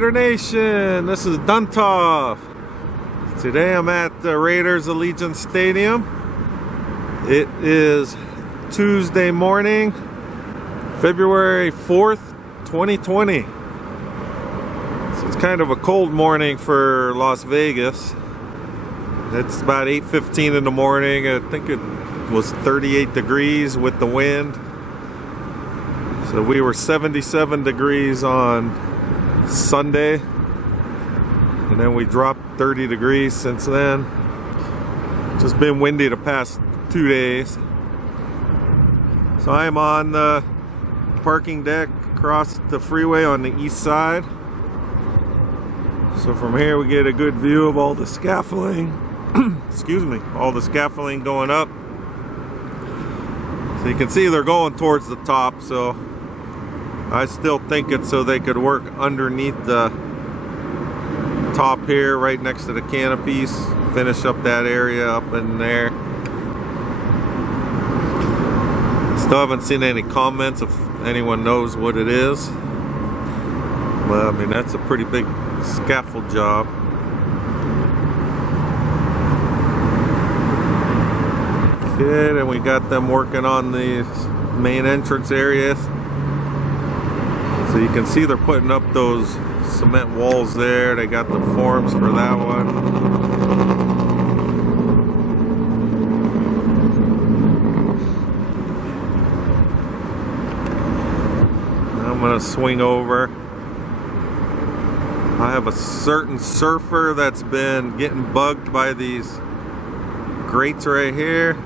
Raider Nation, this is Duntov. Today I'm at the Raiders Allegiant Stadium. It is Tuesday morning, February 4th, 2020. So it's kind of a cold morning for Las Vegas. It's about 8:15 in the morning. I think it was 38 degrees with the wind. So we were 77 degrees on Sunday, and then we dropped 30 degrees since then. Just been windy the past 2 days. So I am on the parking deck across the freeway on the east side. So from here we get a good view of all the scaffolding. Excuse me, all the scaffolding going up. So you can see they're going towards the top, so I still think it's so they could work underneath the top here, right next to the canopies, finish up that area up in there. Still haven't seen any comments if anyone knows what it is. Well, I mean, that's a pretty big scaffold job. Okay, then we got them working on the main entrance areas. So you can see they're putting up those cement walls there. They got the forms for that one. I'm gonna swing over. I have a certain surfer that's been getting bugged by these grates right here.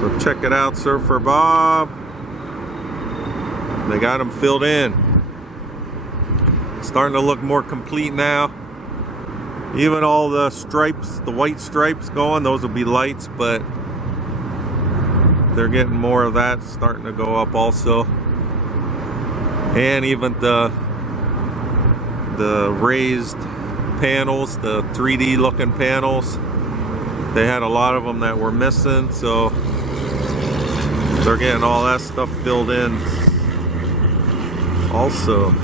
So check it out, Surfer Bob. They got them filled in. Starting to look more complete now. Even all the stripes, the white stripes going, those will be lights, but they're getting more of that starting to go up also. And even the raised panels, the 3D looking panels, they had a lot of them that were missing, so they're getting all that stuff filled in also.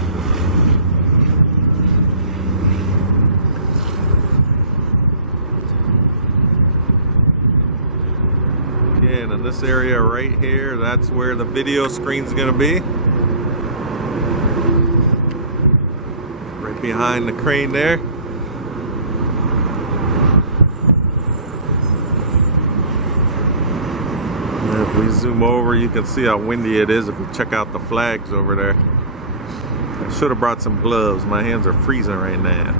Okay, and in this area right here, that's where the video screen's gonna be. Right behind the crane there. And if we zoom over, you can see how windy it is if we check out the flags over there. I should have brought some gloves. My hands are freezing right now.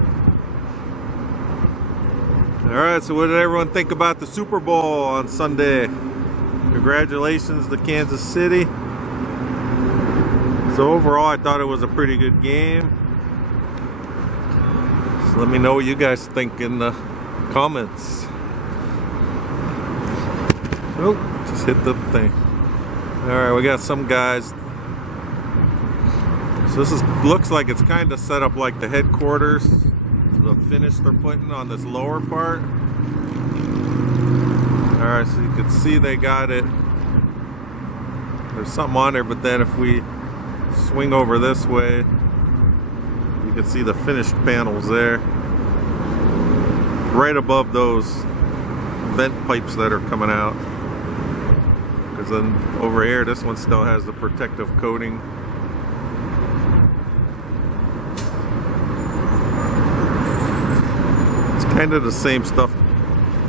Alright, so what did everyone think about the Super Bowl on Sunday? Congratulations to Kansas City. So overall, I thought it was a pretty good game. So let me know what you guys think in the comments. Oh, just hit the thing. Alright, we got some guys. So this looks like it's kind of set up like the headquarters. The finish they're putting on this lower part. Alright, so you can see they got it. There's something on there, but then if we swing over this way, you can see the finished panels there. Right above those vent pipes that are coming out. Because then over here, this one still has the protective coating. Kind of the same stuff.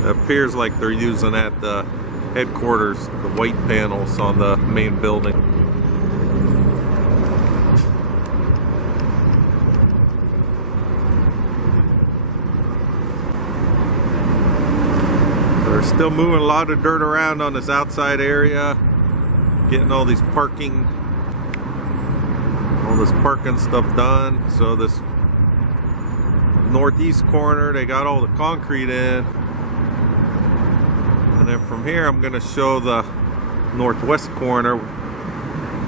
It appears like they're using at the headquarters, the white panels on the main building. They're still moving a lot of dirt around on this outside area, getting all this parking stuff done. So this northeast corner, they got all the concrete in, and then from here I'm going to show the northwest corner.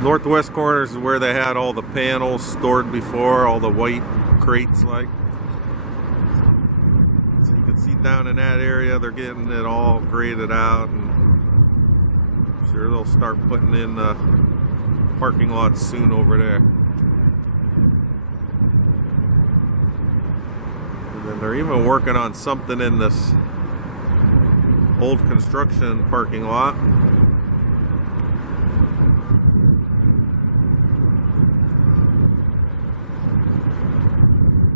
Northwest corner is where they had all the panels stored before, all the white crates like. So you can see down in that area they're getting it all graded out, and I'm sure they'll start putting in the parking lot soon over there. And then they're even working on something in this old construction parking lot.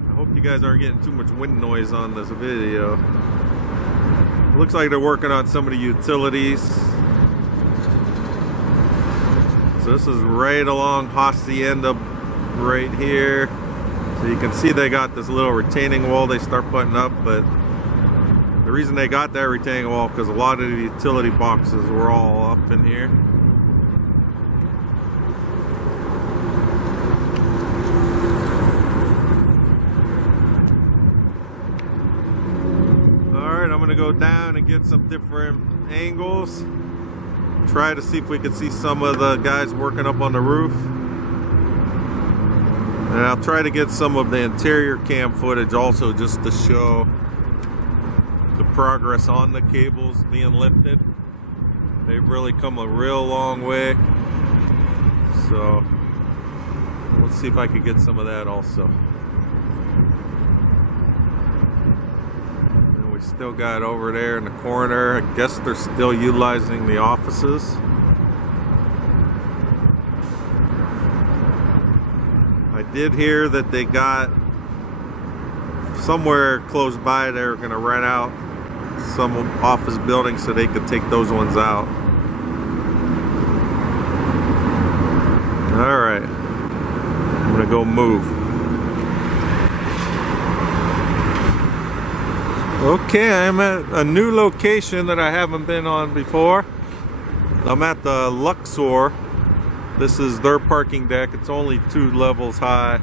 I hope you guys aren't getting too much wind noise on this video. It looks like they're working on some of the utilities. So this is right along Hacienda right here. So you can see they got this little retaining wall they start putting up, but the reason they got that retaining wall because a lot of the utility boxes were all up in here. Alright, I'm gonna go down and get some different angles. Try to see if we can see some of the guys working up on the roof. And I'll try to get some of the interior cam footage also, just to show the progress on the cables being lifted. They've really come a real long way. So let's see if I can get some of that also. And we still got over there in the corner. I guess they're still utilizing the offices. I did hear that they got somewhere close by, they're going to rent out some office buildings so they could take those ones out. Alright, I'm going to go move. Okay, I'm at a new location that I haven't been on before. I'm at the Luxor. This is their parking deck. It's only 2 levels high,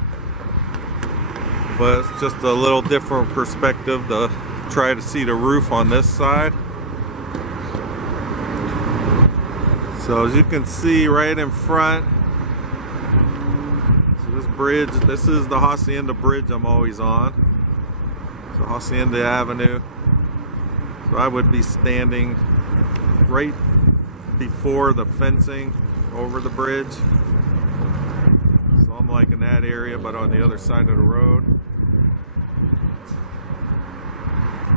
but it's just a little different perspective to try to see the roof on this side. So as you can see right in front, so this bridge, this is the Hacienda Bridge I'm always on. So Hacienda Avenue. So I would be standing right before the fencing over the bridge. So I'm like in that area, but on the other side of the road.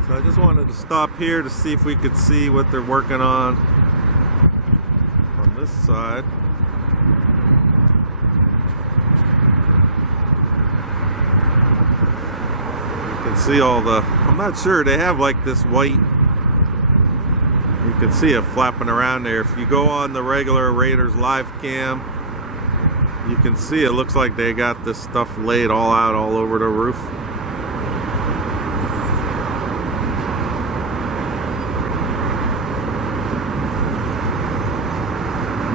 So I just wanted to stop here to see if we could see what they're working on this side. You can see all the, I'm not sure, they have like this white, you can see it flapping around there. If you go on the regular Raiders live cam, you can see it looks like they got this stuff laid all out all over the roof.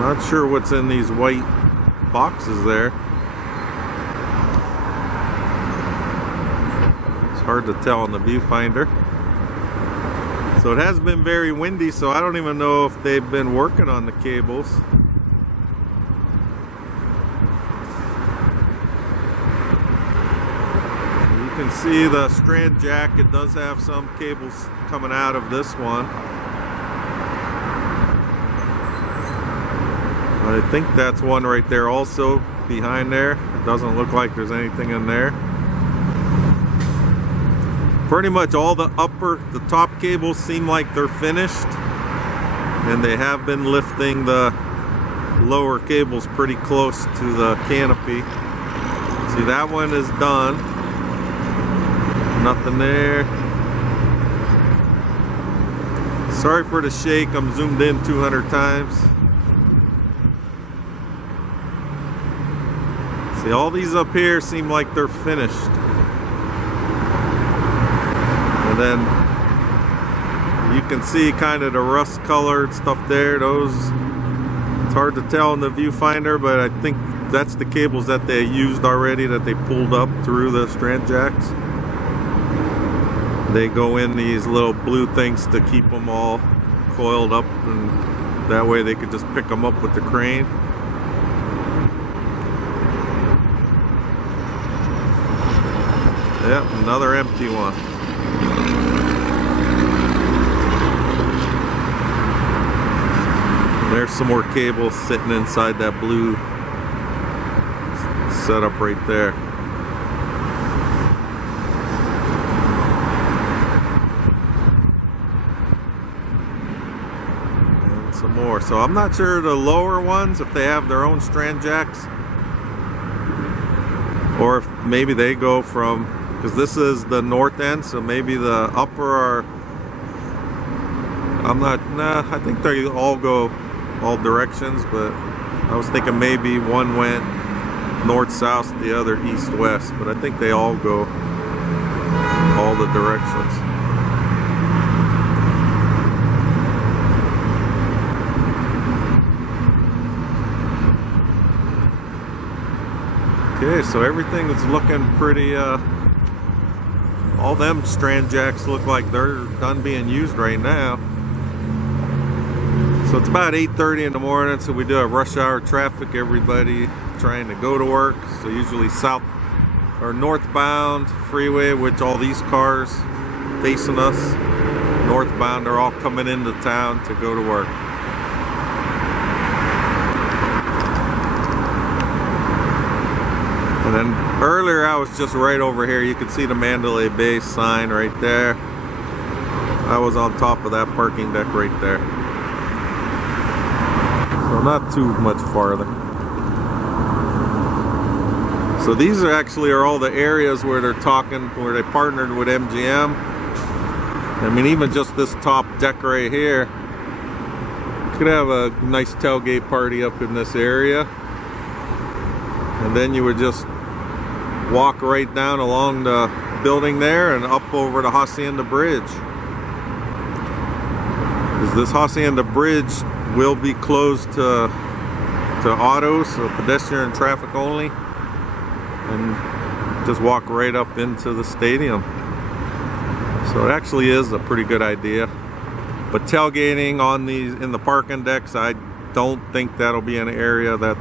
Not sure what's in these white boxes there. It's hard to tell on the viewfinder. So it has been very windy, so I don't even know if they've been working on the cables. You can see the strand jack. It does have some cables coming out of this one. I think that's one right there also behind there. It doesn't look like there's anything in there. Pretty much all the top cables seem like they're finished, and they have been lifting the lower cables pretty close to the canopy. See, that one is done. Nothing there. Sorry for the shake, I'm zoomed in 200 times. See, all these up here seem like they're finished. And then you can see kind of the rust colored stuff there. Those, it's hard to tell in the viewfinder, but I think that's the cables that they used already that they pulled up through the strand jacks. They go in these little blue things to keep them all coiled up, and that way they could just pick them up with the crane. Yep, another empty one. There's some more cables sitting inside that blue setup right there. some more. So I'm not sure the lower ones, if they have their own strand jacks, or if maybe they go from, because this is the north end, so maybe the upper are, I think they all go all directions, but I was thinking maybe one went north-south, the other east-west, but I think they all go all the directions. Okay, so everything is looking pretty, all them strand jacks look like they're done being used right now. So it's about 8:30 in the morning, so we do have rush hour traffic, everybody trying to go to work. So usually south or northbound freeway, which all these cars facing us, northbound, are all coming into town to go to work. And then earlier I was just right over here. You can see the Mandalay Bay sign right there. I was on top of that parking deck right there. So not too much farther. So these are actually all the areas where they're talking, where they partnered with MGM. I mean, even just this top deck right here, could have a nice tailgate party up in this area. And then you would just walk right down along the building there and up over the Hacienda Bridge. This Hacienda Bridge will be closed to autos, so pedestrian traffic only, and just walk right up into the stadium. So it actually is a pretty good idea. But tailgating on these in the parking decks, I don't think that'll be an area that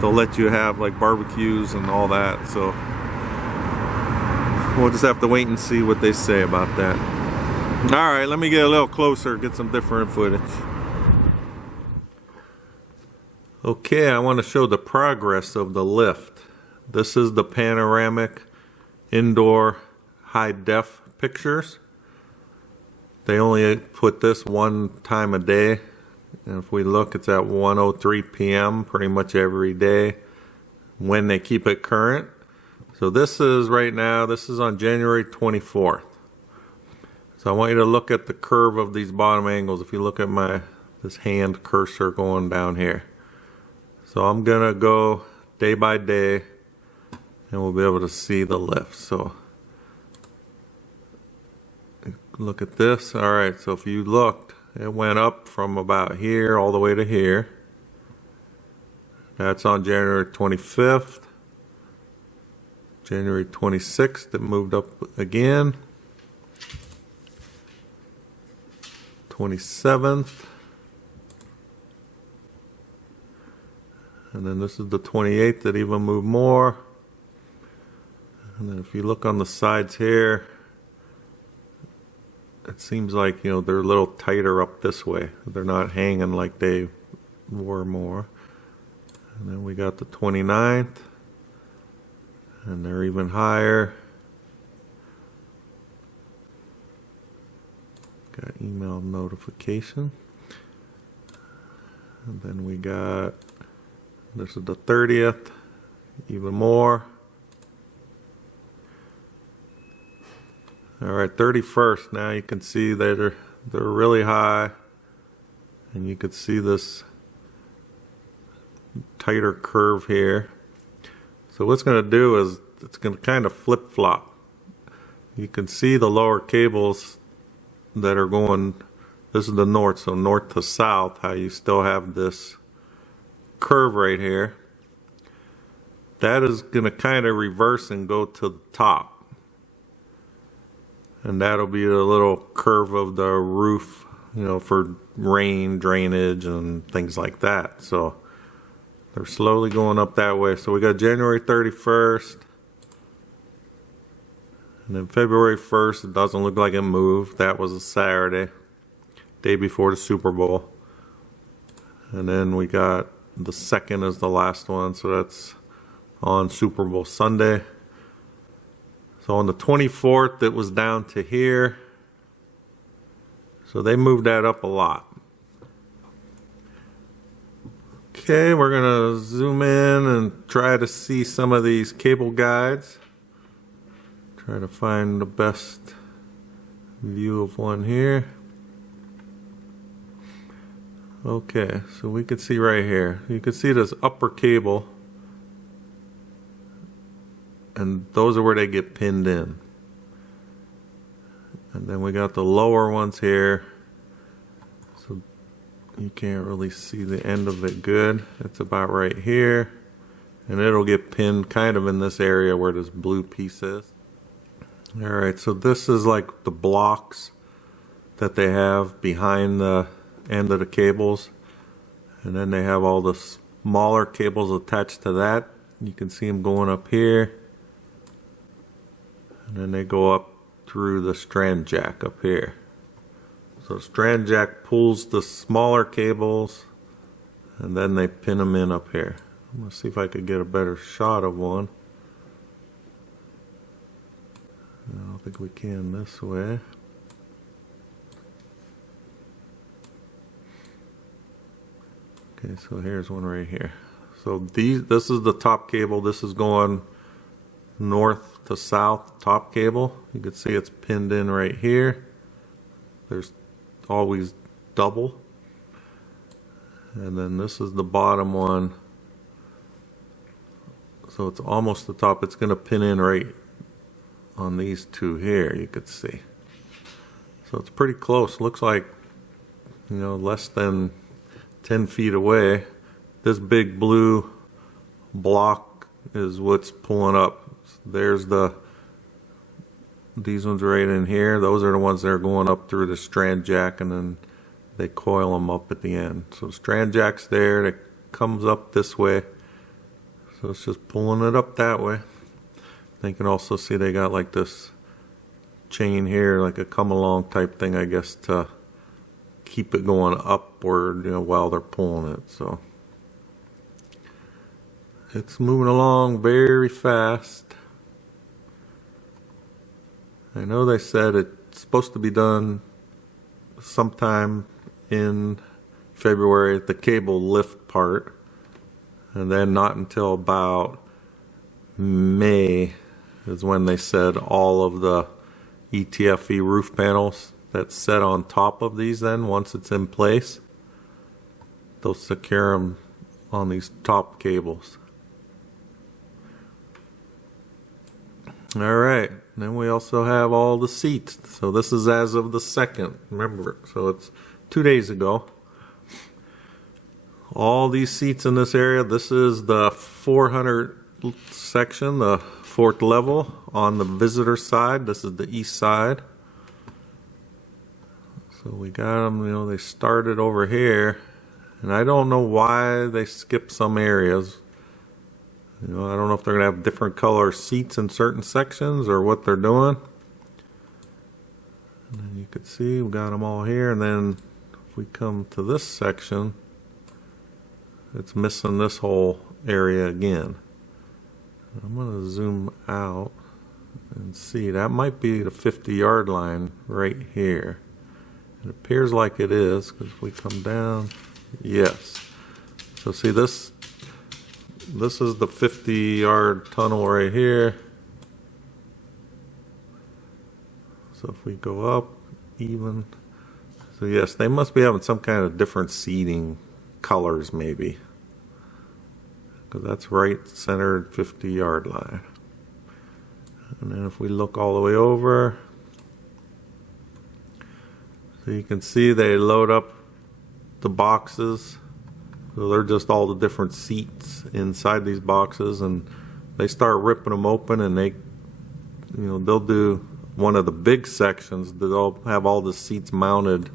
they'll let you have like barbecues and all that. So we'll just have to wait and see what they say about that. All right, let me get a little closer, get some different footage. Okay, I want to show the progress of the lift. This is the panoramic indoor high def pictures. They only put this one time a day. And if we look, it's at 1:03 p.m. pretty much every day when they keep it current. So this is right now, this is on January 24th. So I want you to look at the curve of these bottom angles. If you look at this hand cursor going down here. So I'm gonna go day by day and we'll be able to see the lift. So look at this. All right, so if you looked, it went up from about here all the way to here. That's on January 25th. January 26th, it moved up again. 27th. And then this is the 28th that even moved more. And then if you look on the sides here, it seems like, you know, they're a little tighter up this way. They're not hanging like they were more. And then we got the 29th. And they're even higher. Got email notification. And then we got, this is the 30th, even more. All right, 31st, now you can see that they're really high. And you could see this tighter curve here. So what's going to do is it's going to kind of flip-flop. You can see the lower cables that are going, this is the north, so north to south, how you still have this curve right here. That is going to kind of reverse and go to the top. And that'll be the little curve of the roof, you know, for rain, drainage, and things like that. So they're slowly going up that way. So we got January 31st. And then February 1st, it doesn't look like it moved. That was a Saturday, day before the Super Bowl. And then we got the 2nd is the last one, so that's on Super Bowl Sunday. So on the 24th, it was down to here. So they moved that up a lot. Okay, we're gonna zoom in and try to see some of these cable guides. Try to find the best view of one here. Okay, so we can see right here. You can see this upper cable, and those are where they get pinned in. And then we got the lower ones here. So you can't really see the end of it good. It's about right here. And it'll get pinned kind of in this area where this blue piece is. Alright, so this is like the blocks that they have behind the end of the cables. And then they have all the smaller cables attached to that. You can see them going up here. And then they go up through the strand jack up here. So strand jack pulls the smaller cables and then they pin them in up here. I'm going to see if I could get a better shot of one. I don't think we can this way. Okay, so here's one right here. So this is the top cable. This is going north to south top cable. You can see it's pinned in right here. There's always double. And then this is the bottom one. So it's almost the top. It's going to pin in right on these two here, you could see. So it's pretty close. Looks like, you know, less than 10 feet away. This big blue block is what's pulling up. There's these ones right in here. Those are the ones that are going up through the strand jack, and then they coil them up at the end. So the strand jack's there. It comes up this way. So it's just pulling it up that way. You can also see they got like this chain here, like a come along type thing, I guess, to keep it going upward, you know, while they're pulling it. So it's moving along very fast. I know they said it's supposed to be done sometime in February, the cable lift part, and then not until about May is when they said all of the ETFE roof panels that's set on top of these, then once it's in place, they'll secure them on these top cables. Alright, then we also have all the seats. So this is as of the 2nd, remember, so it's 2 days ago. All these seats in this area, this is the 400 section, the 4th level on the visitor side. This is the east side. So we got them, you know, they started over here, and I don't know why they skipped some areas. You know, I don't know if they're gonna have different color seats in certain sections or what they're doing. And then you can see we got them all here, and then if we come to this section, it's missing this whole area again. I'm going to zoom out and see. That might be the 50-yard line right here. It appears like it is, because if we come down, yes. So see, this is the 50-yard tunnel right here. So if we go up even, so yes, they must be having some kind of different seating colors maybe, because that's right centered 50-yard line. And then if we look all the way over, so you can see they load up the boxes. So they're just all the different seats inside these boxes, and they start ripping them open, and they, you know, they'll do one of the big sections. They'll have all the seats mounted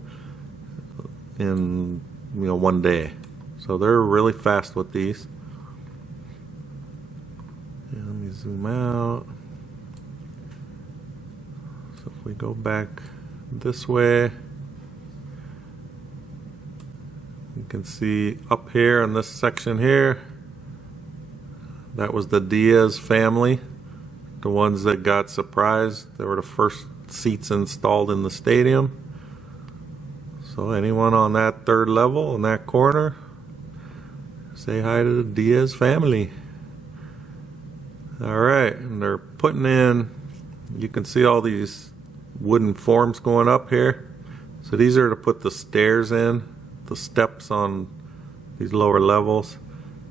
in, you know, one day. So they're really fast with these. And let me zoom out. So if we go back this way, you can see up here in this section here, that was the Diaz family, the ones that got surprised. They were the first seats installed in the stadium. So anyone on that 3rd level in that corner, Say hi to the Diaz family. Alright, and they're putting in, you can see all these wooden forms going up here. So these are to put the stairs in, the steps on these lower levels.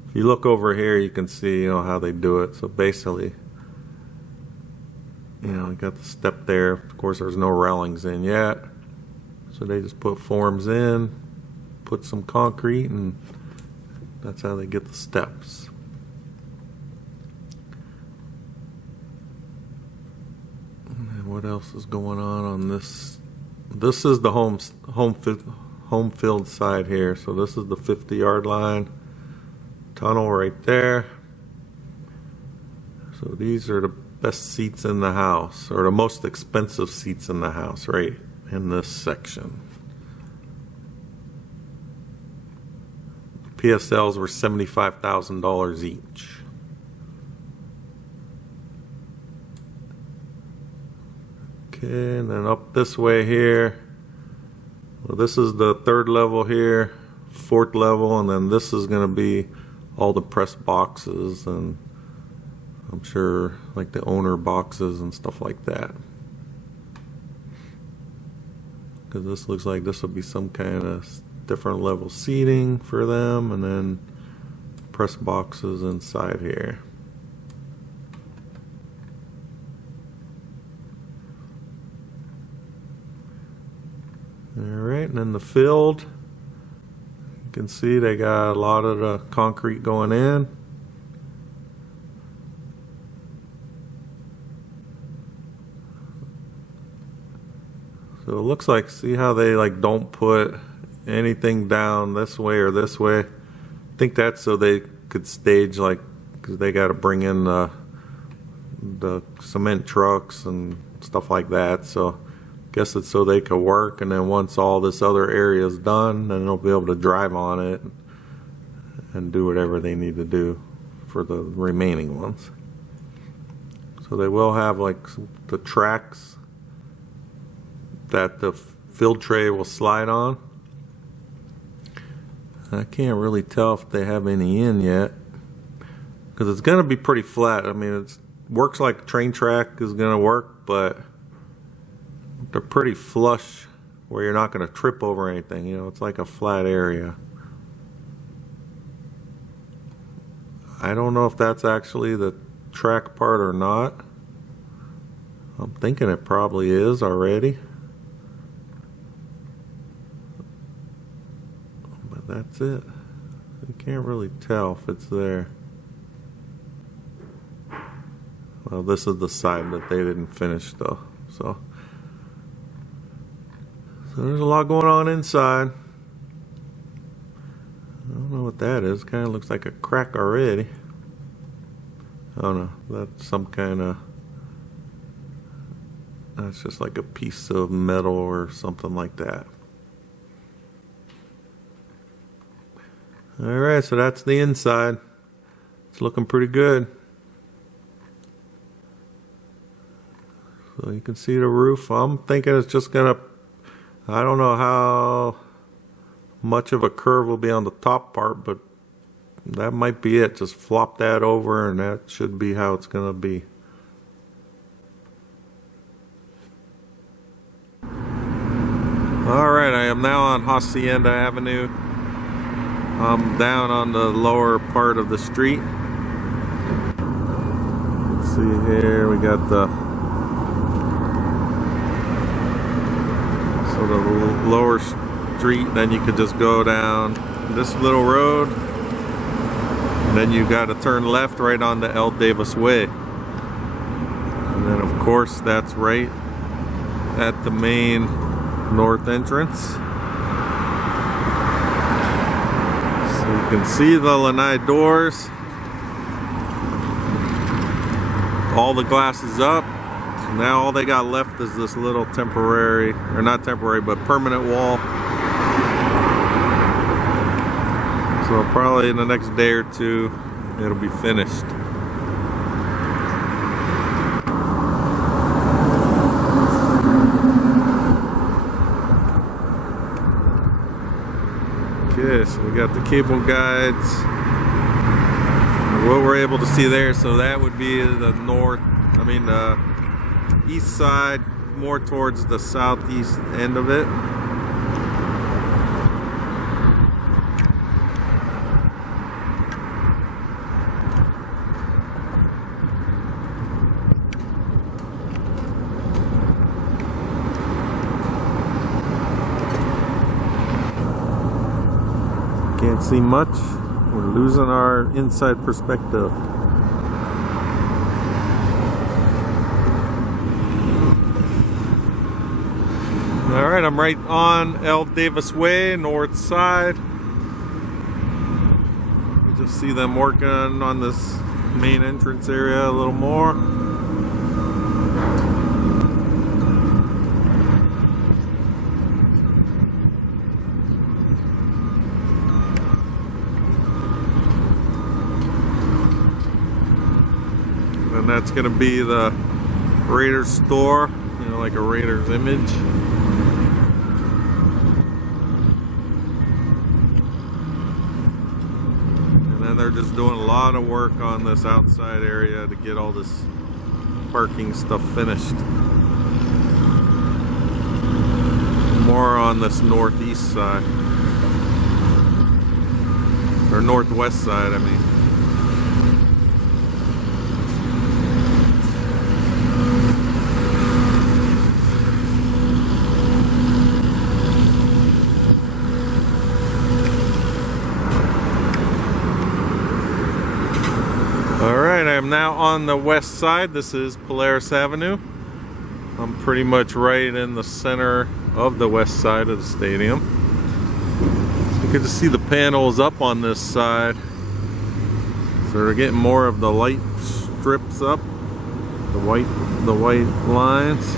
If you look over here, you can see, how they do it. So basically, you got the step there. Of course, there's no railings in yet. So they just put forms in, put some concrete, and that's how they get the steps. And what else is going on this? This is the home field side here. So this is the 50-yard line. Tunnel right there. So these are the best seats in the house, or the most expensive seats in the house, right in this section. PSLs were $75,000 each. Okay, and then up this way here. Well, this is the third level here, fourth level, and then this is going to be all the press boxes, and I'm sure like the owner boxes and stuff like that. Because this looks like this will be some kind of different level seating for them, and then press boxes inside here. Alright, and then the field. You can see they got a lot of the concrete going in. So it looks like, see how they like don't put anything down this way or this way. I think that's so they could stage, like, because they got to bring in the cement trucks and stuff like that. So I guess it's so they could work, and then once all this other area is done, then they'll be able to drive on it and do whatever they need to do for the remaining ones. So they will have like the tracks that the field tray will slide on. I can't really tell if they have any in yet, because it's going to be pretty flat. I mean, it works like a train track is going to work, but they're pretty flush where you're not going to trip over anything. It's like a flat area. I don't know if that's actually the track part or not. I'm thinking it probably is already. But that's it. You can't really tell if it's there. Well, this is the side that they didn't finish though. So there's a lot going on inside. I don't know what that is. Kind of looks like a crack already. I don't know. That's some kind of... That's just like a piece of metal or something like that. Alright, so that's the inside. It's looking pretty good. So you can see the roof. I'm thinking it's just gonna... I don't know how much of a curve will be on the top part, but that might be it. Just flop that over and that should be how it's going to be. Alright, I am now on Hacienda Avenue. I'm down on the lower part of the street. Let's see here, we got the lower street, then you could just go down this little road, and then you got to turn left right on the L. Davis Way, and then of course that's right at the main north entrance. So you can see the lanai doors, all the glass is up. Now all they got left is this little temporary, or not temporary, but permanent wall. So probably in the next day or two, it'll be finished. Okay, so we got the cable guides. what we're able to see there, so that would be the the east side, more towards the southeast end of it. Can't see much. We're losing our inside perspective. Alright, I'm right on L. Davis Way, north side. You just see them working on this main entrance area a little more. And that's going to be the Raiders store, you know, like a Raiders image. And then they're just doing a lot of work on this outside area to get all this parking stuff finished. More on this northeast side. Or northwest side, I mean. Alright, I am now on the west side. This is Polaris Avenue. I'm pretty much right in the center of the west side of the stadium. You can just see the panels up on this side. So we're getting more of the light strips up. The white lines.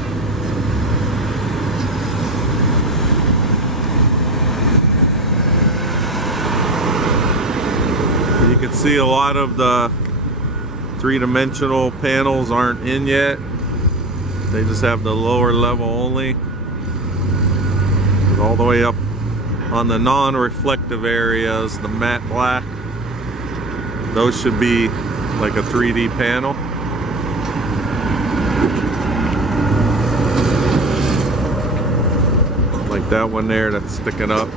You can see a lot of the three-dimensional panels aren't in yet. They just have the lower level only. All the way up on the non-reflective areas, the matte black, those should be like a 3D panel. Like that one there that's sticking up.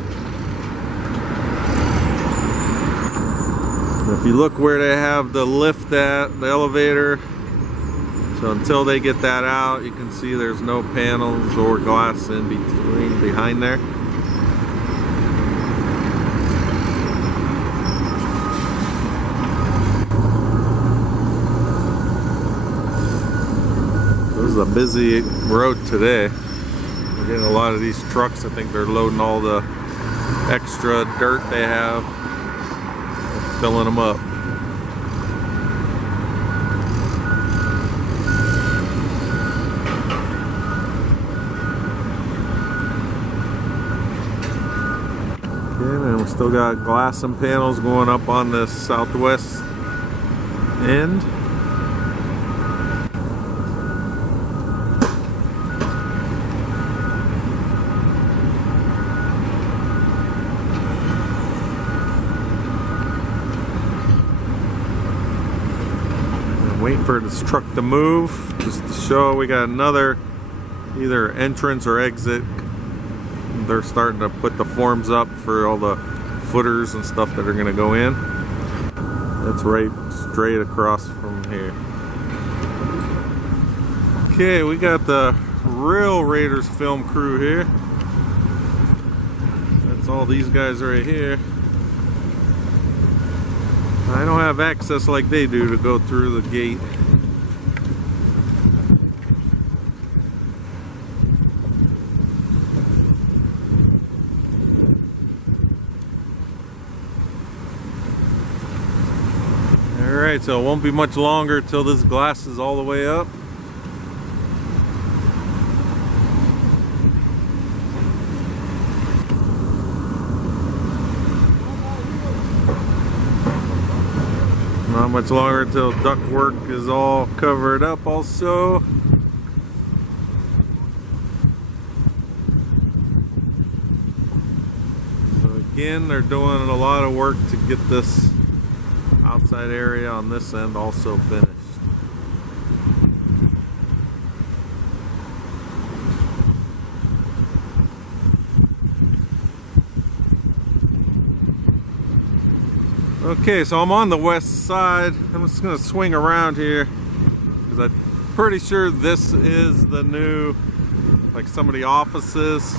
If you look where they have the lift at, the elevator, so until they get that out, you can see there's no panels or glass in between, behind there. This is a busy road today. We're getting a lot of these trucks. I think they're loading all the extra dirt they have, filling them up. Okay, and we still got glass and panels going up on the southwest end. Waiting for this truck to move, just to show we got another either entrance or exit. They're starting to put the forms up for all the footers and stuff that are going to go in. That's right straight across from here. Okay, we got the real Raiders film crew here. That's all these guys right here. I don't have access like they do to go through the gate. Alright, so it won't be much longer till this glass is all the way up. Not much longer until ductwork is all covered up also. So again, they're doing a lot of work to get this outside area on this end also finished. Okay, so I'm on the west side. I'm just gonna swing around here because I'm pretty sure this is the new, like, some of the offices.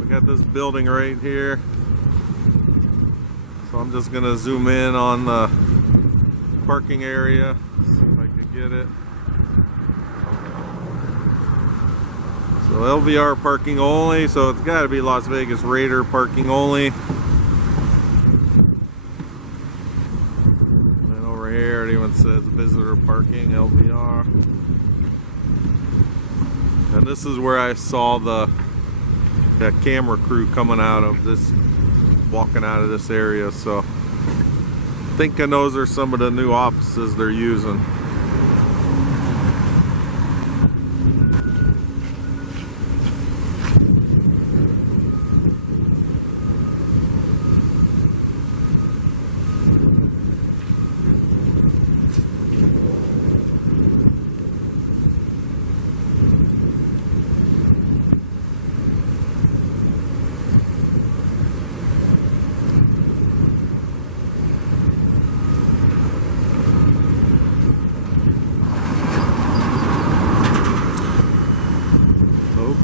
We got this building right here. So I'm just gonna zoom in on the parking area, see if I could get it. So LVR parking only, so it's got to be Las Vegas Raider parking only. And then over here, it even says visitor parking, LVR. And this is where I saw that camera crew coming out of this, walking out of this area. So thinking those are some of the new offices they're using.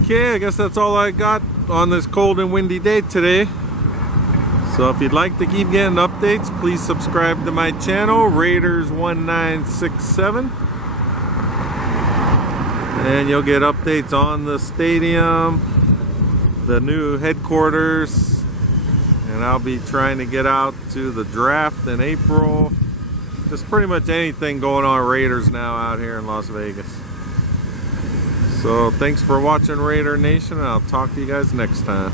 Okay, I guess that's all I got on this cold and windy day today. So if you'd like to keep getting updates, please subscribe to my channel, Raiders1967. And you'll get updates on the stadium, the new headquarters, and I'll be trying to get out to the draft in April. Just pretty much anything going on Raiders now out here in Las Vegas. So thanks for watching, Raider Nation, and I'll talk to you guys next time.